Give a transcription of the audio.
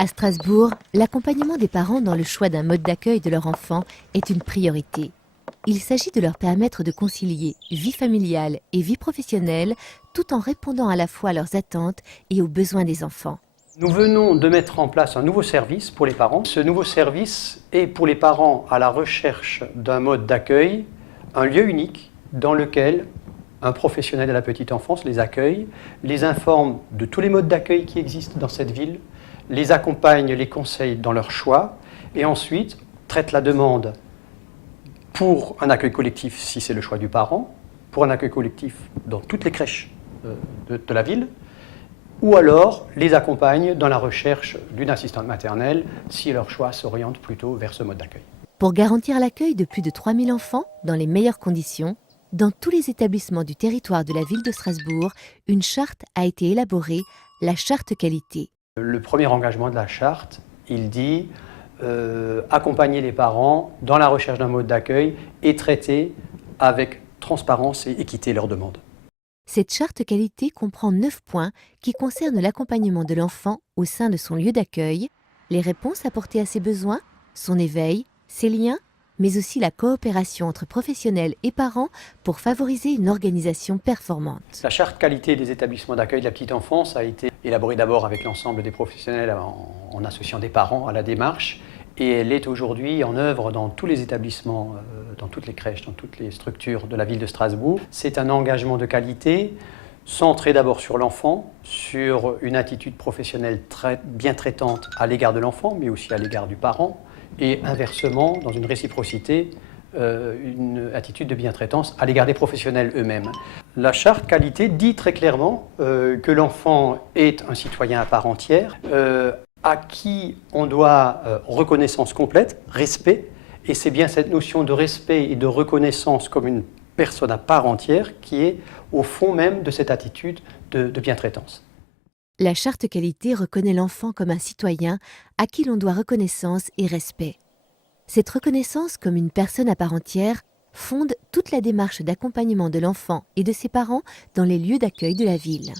À Strasbourg, l'accompagnement des parents dans le choix d'un mode d'accueil de leur enfant est une priorité. Il s'agit de leur permettre de concilier vie familiale et vie professionnelle tout en répondant à la fois à leurs attentes et aux besoins des enfants. Nous venons de mettre en place un nouveau service pour les parents. Ce nouveau service est pour les parents à la recherche d'un mode d'accueil, un lieu unique dans lequel un professionnel de la petite enfance les accueille, les informe de tous les modes d'accueil qui existent dans cette ville, les accompagne, les conseille dans leur choix et ensuite traite la demande pour un accueil collectif si c'est le choix du parent, pour un accueil collectif dans toutes les crèches de la ville, ou alors les accompagne dans la recherche d'une assistante maternelle si leur choix s'oriente plutôt vers ce mode d'accueil. Pour garantir l'accueil de plus de 3000 enfants dans les meilleures conditions, dans tous les établissements du territoire de la ville de Strasbourg, une charte a été élaborée, la charte qualité. Le premier engagement de la charte, il dit accompagner les parents dans la recherche d'un mode d'accueil et traiter avec transparence et équité leurs demandes. Cette charte qualité comprend 9 points qui concernent l'accompagnement de l'enfant au sein de son lieu d'accueil, les réponses apportées à ses besoins, son éveil, ses liens, mais aussi la coopération entre professionnels et parents pour favoriser une organisation performante. La charte qualité des établissements d'accueil de la petite enfance a été élaborée d'abord avec l'ensemble des professionnels en associant des parents à la démarche et elle est aujourd'hui en œuvre dans tous les établissements, dans toutes les crèches, dans toutes les structures de la ville de Strasbourg. C'est un engagement de qualité centré d'abord sur l'enfant, sur une attitude professionnelle bien traitante à l'égard de l'enfant, mais aussi à l'égard du parent, et inversement, dans une réciprocité, une attitude de bientraitance à l'égard des professionnels eux-mêmes. La charte qualité dit très clairement que l'enfant est un citoyen à part entière, à qui on doit reconnaissance complète, respect, et c'est bien cette notion de respect et de reconnaissance comme une personne à part entière qui est au fond même de cette attitude de bientraitance. La charte qualité reconnaît l'enfant comme un citoyen à qui l'on doit reconnaissance et respect. Cette reconnaissance comme une personne à part entière fonde toute la démarche d'accompagnement de l'enfant et de ses parents dans les lieux d'accueil de la ville.